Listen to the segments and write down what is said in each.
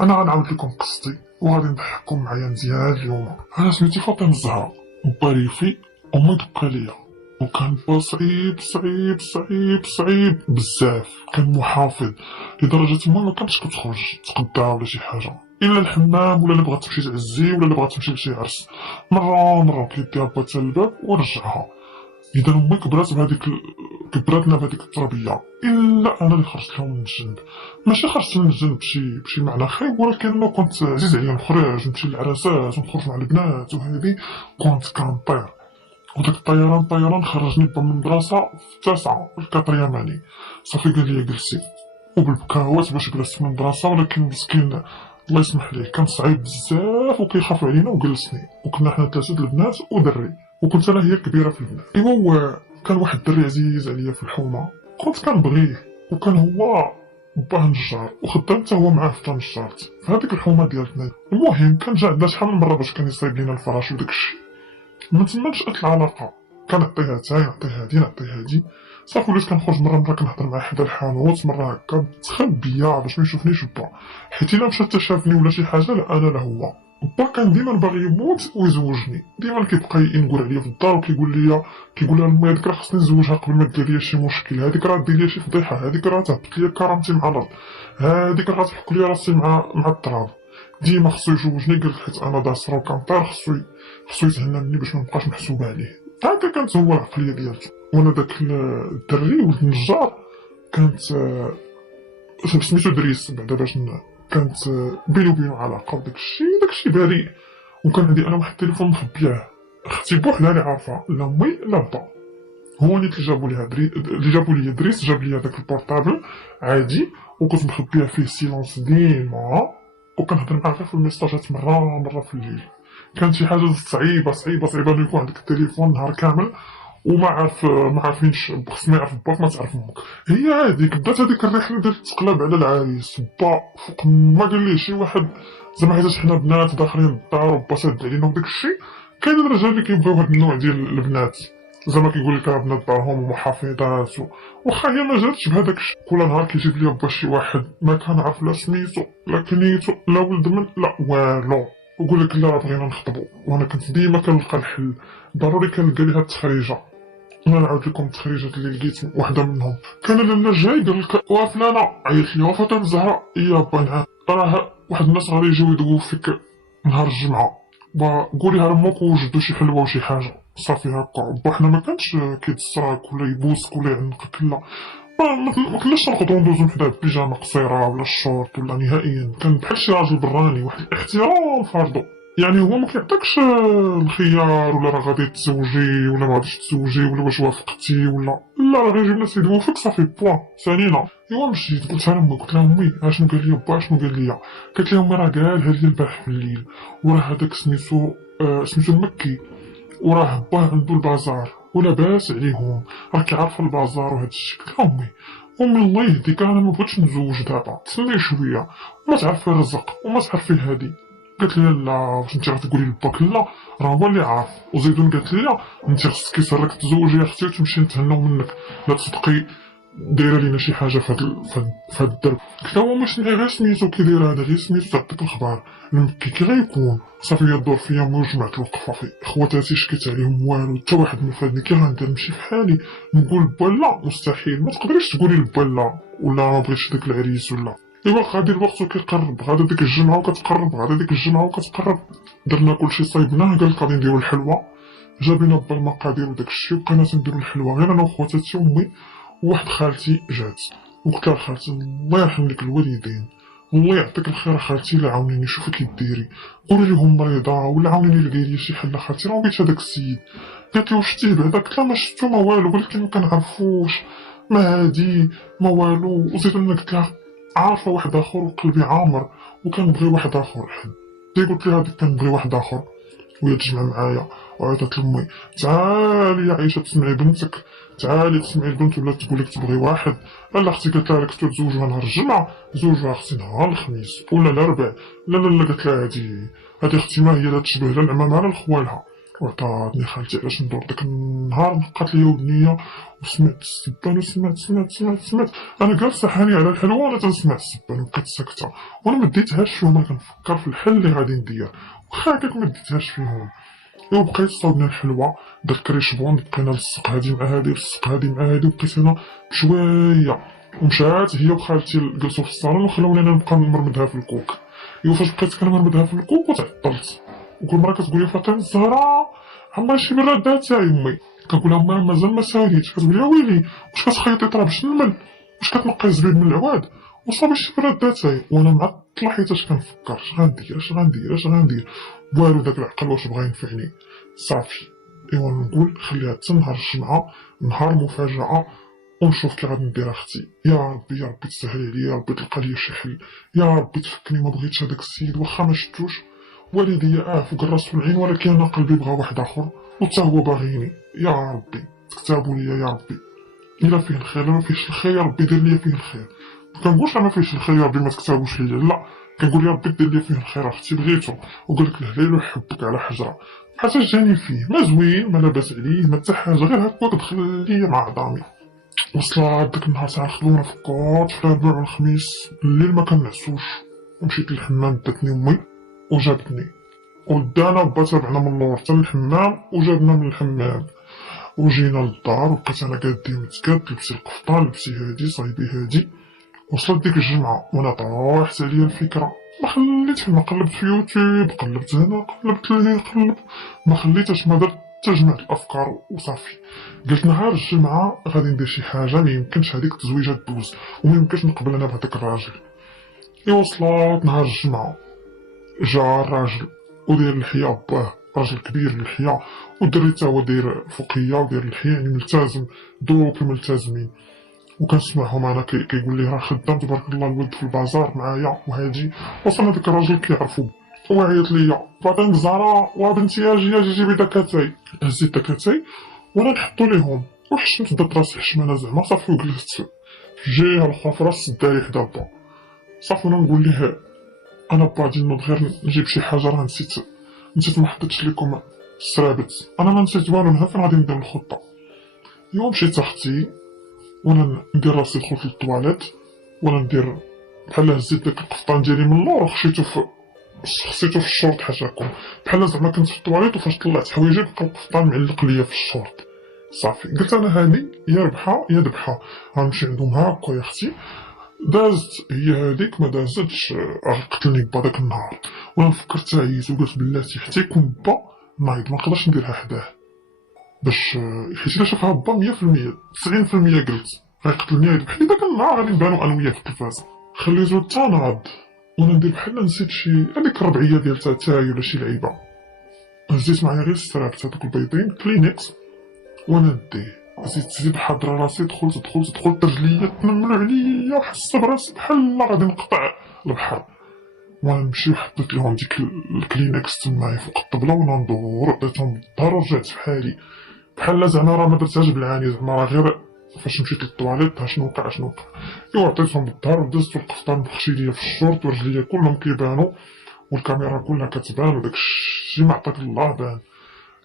انا غنعاود لكم قصتي وغادي نضحككم معايا مزيان اليوم. انا سميتي فاطمه الزهراء، با ريفي امي دقا ليا، وكان با صعيب صعيب صعيب صعيب بزاف. كان محافظ لدرجه ما كانتش كتخرج تقدا ولا شي حاجه الا الحمام، ولا بغات تمشي تعزي، ولا بغات تمشي لشي عرس. مره كيديها با حتى الباب ورجعها. اذا امي كبرات لنا بهذيك التربيه، الا انا اللي خرجت لهم من الجنب. ماشي خرجت من الجنب بشي معنى خايب، ولكن انا كنت عزيز عليا نخرج نمشي للعراسات ونخرج مع البنات، وهذه كنت كنطير. وداك الطيران خرجني با من المدرسه في التاسعه في الكاترياماني. صافي قال لي جلسي، وبالبكاوات باش جلست من المدرسه، ولكن مسكين الله يسمح ليه كان صعيب بزاف وكيخاف علينا وجلسني. وكنا حنا ثلاثه البنات ودري، وكنت انا هي الكبيره في البنات. ايوا كان واحد الدري عزيز عليا في الحومه، كنت كنبغيه، وكان هو باه نجار وخدام حتى هو معاه في نجارت في هذيك الحومه ديالتنا. المهم كان جا عندنا شحال من مره باش كان يصايب لينا الفراش وداك الشيء. من تما نشأت العلاقه، كنعطيها تا نعطي هادي. صافي وليت كنخرج مره كنهضر مع حدا الحانوت، مره هكا متخبيه باش ما يشوفنيش با، حيت الا مشى شافني ولا شي حاجه لا انا لا هو. با كان ديما باغي يموت ويزوجني، ديما كيبقى ينقر عليا في الدار وكيقول لها لمي هذيك راه خصني نزوجها قبل ما دير ليا شي مشكل، هذيك راه دير ليا شي فضيحه، هذيك راه تهبط ليا كرامتي مع الارض، هذيك راه تحك ليا راسي مع التراب. ديما خصو يزوجني، قالت حيت انا داسره وكنطير، خصو يتهنى مني باش ما نبقاش محسوبه عليه. هكا كانت هو العقليه ديالته. وانا داك الدري ولد النجار كانت سميتو دريس بعدا باش كانت بيني وبينو علاقه، وداك الشيء بريء. وكان عندي انا واحد التليفون مخبياه، اختي بوحدها اللي عارفه، لا امي لا با. هو اللي جابوا لي دريس جاب لي هذاك البورطابل عادي، وكنت مخبيها فيه سيلونس ديما، وكنهضر معاه غير في الميساجات مره في الليل. كانت شي حاجه صعيبه انه يكون عندك التليفون نهار كامل وما عارفينش خص ما يعرف باك ما تعرف امك. هي هذيك بدات هذيك الرحله ديال التقلاب على العريس. با فوق ما قال لي شي واحد زعما حيت حنا بنات داخلين للدار وبا ساد علينا وداك الشيء. كاين الرجال اللي كيبغيو هاد النوع ديال البنات، زعما كيقول لك بنات دارهم ومحافظات واخا هي ما جاتش بهذاك الشيء. كل نهار كيجيب لي با شي واحد ما كنعرف لا سميتو لا كنيتو لا ولد من لا والو، ويقول لك لا بغينا نخطبوا. وانا كنت ديما كنلقى الحل، ضروري كنلقى ليها التخريجه. انا نعاود لكم التخريجات اللي لقيت وحده منهم. كان لالا جاي قال لك وفلانه عيط لي وفاطمه الزهراء يا با نعم راه واحد الناس غادي يجيو يدويو فيك نهار الجمعه، قوليها لامك وجدوا شي حلوه وشي حاجه. صافي هكا با حنا ما كانش كيتصراك ولا يبوسك ولا يعنقك، لا ما كناش نرقدو ندوزو حدا بيجامه قصيره ولا الشورت ولا نهائيا. كان بحال شي راجل براني، واحد الاحترام فارضو. يعني هو ما كيعطيكش الخيار ولا راه غادي تزوجي ولا ما غاديش تزوجي ولا واش وافقتي ولا لا، راه غير جيب الناس يدويو فيك صافي بوان سالينا. ايوا مشيت قلتها لامي، قلت لها امي اشنو قال لي با اشنو قال لي. قالت لي امي راه قالها لي البارح في الليل، وراه هذاك سميتو المكي، وراه باه عنده البازار ولاباس عليهم، راكي عارفه البازار وهذا الشيء. قلت لها امي الله يهديك انا ما بغيتش نتزوج دابا، تسني شويه وما تعرفي الرزق وما تعرفي هادي. قالت لي لا واش انت غتقولي لباك لا راه هو اللي عارف. وزيدون قالت لي انت خصك يسرك تزوجي يا اختي وتمشي نتهناو منك، لا تصدقي دايره لينا شي حاجه في هاد الدرب. قلت لها واش غير سميتو كي داير هذا غير سميتو تعطيك الخبر المكي كي غيكون. صافي هي الدور فيا وجمعت الوقفه في خواتاتي شكيت عليهم والو، حتى واحد ما فادني. كي غندير نمشي فحالي نقول با لا مستحيل، ما تقدريش تقولي لبا لا ولا ما بغيتش داك العريس ولا. ايوا غادي الوقت وكيقرب، غادا ديك الجمعه وكتقرب، غادا ديك الجمعه وكتقرب. درنا كلشي صايبناه، قال لك غادي نديرو الحلوه. جابينا با المقادير وداك الشيء، وبقينا تنديرو الحلوه غير انا وخواتاتي وامي وواحد خالتي جات. وقلت لها خالتي الله يرحم لك الوالدين، الله يعطيك الخير خالتي، لا عاونيني شوفي كيديري، قولي لهم مريضه ولا عاونيني لقاي لي شي حل خالتي، راه بغيت هذاك السيد. قالت لي واش شتيه بعدا؟ قلت لها ما شفتو ما والو، ولكن ما كنعرفوش ما هادي ما والو. وزيد انا قلت لها عارفه واحد اخر وقلبي عامر وكنبغي واحد اخر حد. قلت لها هذيك كنبغي واحد اخر، وهي تجمع معايا وعيطت لامي تعالي يا عيشه تسمعي بنتك، تعالي تسمعي البنت ولا تقول لك تبغي واحد. لا اختي قالت لها كنتو تزوجوها نهار الجمعه، زوجوها اختي نهار الخميس ولا الاربع. لا قالت لها هادي اختي ما هي لا تشبه لا العمامه لا لخوالها، وعطاتني خالتي علاش ندور. داك النهار نقات ليا ودنيا وسمعت السبان وسمعت انا جالسه حاني على الحلوه وانا تنسمع السبان وبقيت ساكته وانا ما ديتهاش فيهم. انا كنفكر في الحل اللي غادي ندير واخا هكاك ما ديتهاش فيهم. ايوا بقيت صاوبنا الحلوه داك الكريش بوند بقينا نلصق هادي مع هادي نلصق هادي مع هادي وبقيت انا بشويه ومشات هي وخالتي جلسوا في الصالون وخلاوني انا نبقى نمرمدها في الكوك. ايوا فاش بقيت كنمرمدها في الكوك وتعطلت وكل مره كتقول لي فاطمه الزهراء عمرها شي مره داتها يمي. كنقول لها ما مازال ما ساليتش. كتقول لي ويلي واش كتخيطي طرا باش نمل واش كتنقي الزبيب من العواد وصافي شي مره داتها. وانا معطله حيت كنفكر اش غندير والو. داك العقل واش بغا ينفعني صافي. ايوا نقول خليها حتى نهار الجمعه نهار مفاجاه ونشوف كي غادي ندير اختي. يا ربي تسهل عليا، يا ربي تلقى لي شي حل، يا ربي تفكني. ما بغيتش هذاك السيد واخا ما شفتوش والديا فوق الراس والعين، ولكن انا قلبي بغا واحد اخر وتا هو باغيني. يا ربي تكتبوا لي يا ربي الا فيه الخير، ما فيهش الخير يا ربي دير لي فيه الخير. ما كنقولش ما فيهش الخير يا ربي ما تكتبوش ليا، لا كنقول يا ربي دير لي فيه الخير. اختي بغيتو وقال لك الهلال وحبك على حجره حتى جاني فيه ما زوين ما لاباس عليه ما حتى حاجه غير هكا دخل ليا مع عظامي. وصلت داك النهار ساعه خدونا في الكوط في الربيع والخميس الليل ما كنعسوش، ومشيت للحمام داتني امي وجابتني ودانا با تابعنا من اللور حتى للحمام وجابنا من الحمام وجينا للدار. وبقيت انا قادي متكاد لبسي القفطان لبسي هادي صايبي هادي. وصلت ديك الجمعه وانا طاحت عليا الفكره ما خليتش، ما قلبت في يوتيوب قلبت هنا قلبت لهنا قلب ما خليتش ما درت تجمع الافكار وصافي. قلت نهار الجمعه غادي ندير شي حاجه ما يمكنش هذيك التزويجه دوز وما يمكنش نقبل انا بهذاك الراجل. وصلت نهار الجمعه جا الراجل وداير اللحيه باه راجل كبير اللحيه والدري تا هو داير فوقيه وداير اللحيه يعني ملتزم دوك الملتزمين. وكنسمعهم انا كيقول لي راه خدام تبارك الله الولد في البازار معايا وهادي. وصلنا داك الراجل كيعرفو هو عيط ليا فاطمه الزهراء وبنتي اجي جيبي داكاتاي. هزيت داكاتاي وانا نحطو ليهم وحشمت دات راسي حشمانه زعما صافي وجلست في الجهه الاخرى في راس الداري حدا با صافي. وانا نقول ليه انا با غادي نوض غير نجيب شي حاجه راه نسيت ما حطيتش لكم السرابت. انا ما نسيت والو نها فين غادي ندير الخطه. يوم مشيت اختي وانا ندير راسي دخلت للطواليت وانا ندير بحال هزيت داك القفطان ديالي من اللور وخشيتو في الشورت حاشاكم بحال زعما كنت في الطواليت. وفاش طلعت حوايجي بقى القفطان معلق ليا في الشورت صافي. قلت انا هادي يا ربحه يا ذبحه غنمشي عندهم هاكا يا اختي. دازت هي هاديك ما دازتش قتلني با داك النهار. وانا فكرت عييت وقلت بلاتي حتى يكون با نايض ما نقدرش نديرها حداه باش حيت الا شافها با 100% 90% قلت غيقتلني يذبحني. داك النهار غادي نبانو انا وياه في التلفاز. خليتو تا ناض وانا ندير بحال نسيت شي هذيك الربعيه ديال تاي ولا شي لعيبه. هزيت معايا غير السرابت هذوك البيضين كلينكس وانا نديه زيد حاضر راسي دخلت رجليا تنملو عليا وحس براسي بحال غادي نقطع البحر. وانا نمشي وحطيت لهم ديك الكلينكس تمايا فوق الطبله وانا ندور عطيتهم بالظهر ورجعت بحالي بحال زعما راه ما درتهاش بالعاني زعما راه غير فاش مشيت للطواليت شنو وقع. ايوا عطيتهم بالظهر ودزت والقفطان بخشي ليا في الشورت ورجليا كلهم كيبانو والكاميرا كلها كتبان وداك الشي ما عطاك الله بان.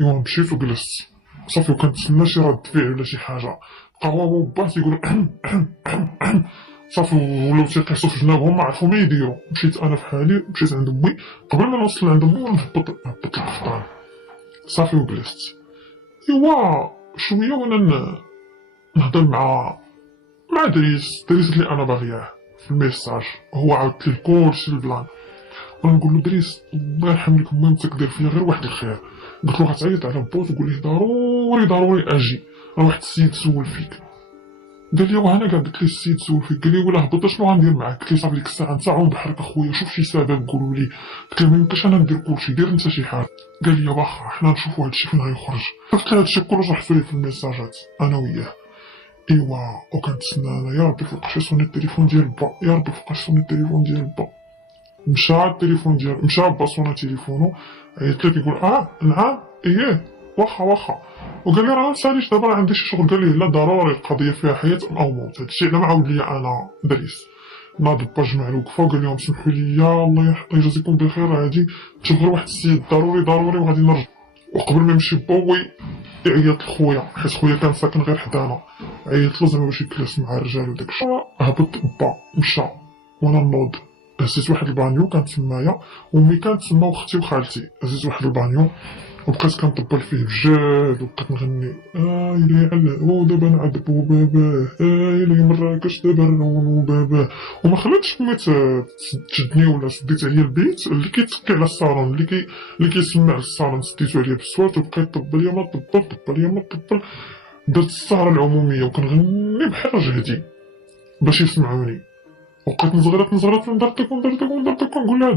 ايوا مشيت وجلست صافي وكنتسنى شي رد فعل ولا شي حاجه. بقى هو وباه تيقولو صافي ولاو تيقيسو في جنابهم ما عرفو ما يديرو. مشيت انا في حالي مشيت عند امي قبل ما نوصل عند امي ونهبط القفطان صافي وجلست. ايوا شويه وانا نهضر مع دريس اللي انا باغياه في الميساج. هو عاودت ليه كلشي البلان وانا نقول له دريس الله يرحم لك المهم تقدر فيا غير واحد الخير. قلت له غتعيط على بوت وقول ليه ضروري اجي راه واحد السيد سول فيك. قال لي وانا قاعد قلت لي السيد سول فيك. قال لي ولا هبط شنو غندير معاك؟ قلت لي صافي ديك الساعه نتا عوم بحرك اخويا شوف شي سبب قولوا لي. قلت له ما يمكنش انا ندير كلشي دير انت شي حاجه. قال لي واخا حنا نشوفوا هادشي فين غيخرج. قلت له هادشي كلش رحتو ليه في الميساجات انا وياه. ايوا وكنتسنى انا يا ربي فوقاش يصوني التليفون ديال با يا ربي فوقاش يصوني التليفون ديال با. مشى التليفون ديال مشى با صونا تليفونو عيط لي كيقول نعم ايه واخا وقال لي راه مساليش دابا راه عندي شي شغل. قال لي لا ضروري القضيه فيها حياه او موت. هادشي لا معاود ليا انا دريس ناض با جمع الوقفه وقال لهم سمحوا لي الله يجازيكم بخير هادي تشوف غير واحد السيد ضروري وغادي نرجع. وقبل ما يمشي با هو يعيط لخويا، حيت خويا كان ساكن غير حدانا، عيط له زعما باش يجلس مع الرجال وداك الشيء. هبط با مشى وانا نوض، هزيت واحد البانيو كان تمايا، ومي كانت تما وختي وخالتي، هزيت واحد البانيو وبقيت كنطبل فيه بجد وبقيت نغني إلي على الهوا دابا نعذبو باباه، إلي مراكش دابا نرونو باباه. وما خليتش فمي تشدني ولا سديت عليا البيت اللي كيتكي على الصالون، اللي كيسمع على الصالون، سديتو عليا بالسوات وبقيت طبل يا ما طبل، طبل يا ما طبل. درت السهرة العمومية وكنغني بحال جهدي باش يسمعوني، وبقيت نزغرت ندرتك ونقول لها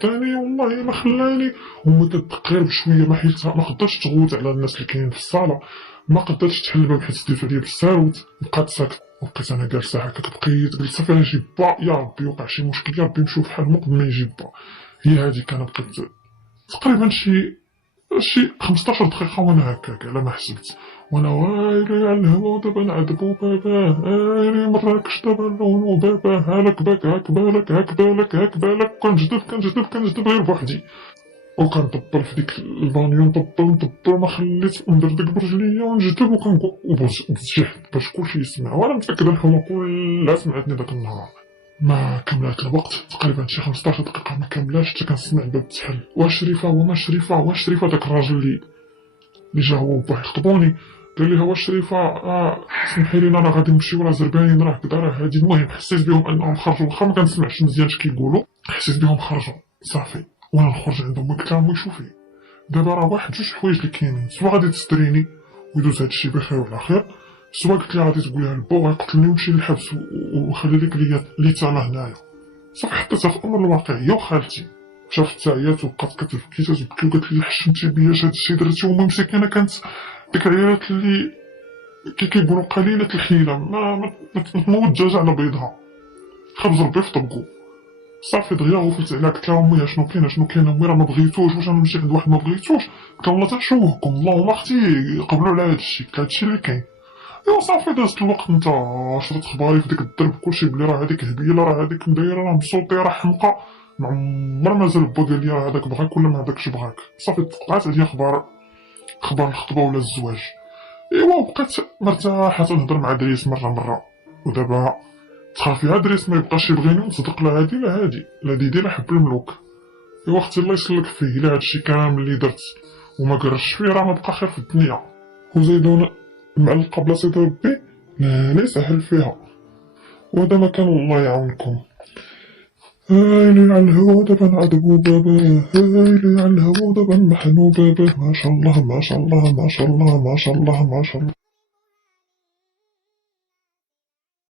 داني والله ما خلاني. وما تدق غير بشويه، ما حيلتها، ما قدرتش تغوت على الناس اللي كاينين في الصاله، ما قدرتش تحل الباب حيت سديتو عليا بالساروت. بقات ساكت وبقيت انا جالسه هكاك، بقيت قلت صافي نجيب با، يا ربي وقع شي مشكل، يا ربي نشوف حل قبل ما يجيب با. هي هاديك انا بقيت تقريبا شي 15 دقيقة وانا هكاك على ما حسبت، وانا وايلي على الهوا دابا نعذبو باباه، ايلي مراكش دابا نرونو باباه، هاك باك هاك بالك هاك بالك هاك بالك. كنجذب غير بوحدي، وكنطبل في ديك البانيو، نطبل ما خليت ندردك برجليا ونجذب وكنقول وبتجهد باش كلشي يسمع، وانا متأكد الحومة كلها سمعتني داك النهار. ما كملات الوقت، تقريبا شي 15 دقيقة ما كملاش حتى كنسمع الباب تحل. واش شريفة وما شريفة، واش شريفة داك الراجل اللي جا هو وباه يخطبوني، قال لي واش شريفة سمحي لينا راه غادي نمشيو، راه زربانين راه كدا راه هادي. المهم حسيت بهم انهم خرجوا، واخا ما كنسمعش مزيان اش كيقولوا، حسيت بهم خرجوا صافي. وانا نخرج عندهم قلت لهم شوفي دابا راه واحد جوج حوايج اللي كاينين، سوا غادي تستريني ويدوز هادشي بخير وعلى خير، سوا قلت لي غادي تقوليها لبو غيقتلني ونمشي للحبس وخلي لك لي تما هنايا. صافي حطيتها في الامر الواقعيه، وخالتي شافت حتى هي وبقات كتبكي تبكي وقالت لي حشمتي بيا اش هادشي درتي. وما مسكينه كانت ديك العيالات اللي كيقولوا قليله الحيله، ما تموت دجاجه على بيضها، خبز ربي في طبقو. صافي دغيا غفلت عليها، قلت لها امي شنو كاين امي راه ما بغيتوش، واش انا نمشي عند واحد ما بغيتوش؟ قلت لها والله تنشوهكم اللهم اختي قبلوا على هادشي، قلت هادشي اللي كاين. ايوا صافي دازت الوقت، نتا شريت خباري في ديك الدرب كلشي بلي راه هاديك هبيله، راه هاديك مدايره، راه مصوتي، راه حمقى. ما عمر مازال با قال لي راه هذاك بغاك ولا ما هذاكش بغاك. صافي تقطعت عليا خبار الخطبه ولا الزواج. ايوا بقيت مرتاحه تنهضر مع دريس مره، ودابا تخافي دريس ما يبقاش يبغيني ونصدق لا هادي لا هادي لا ديدي لا حب الملوك. ايوا اختي الله يسلك فيه، الا هادشي كامل اللي درت وما قرش فيه راه ما بقى خير في الدنيا. وزيدون معلقه بلاصه ربي لا سهل فيها، وهذا ما كان الله يعاونكم. هايلي على الهوا دابا نعذبو باباه، هايلي على الهوا دابا نمحنو باباه. ما شاء الله ما شاء الله ما شاء الله ما شاء الله ما شاء الله.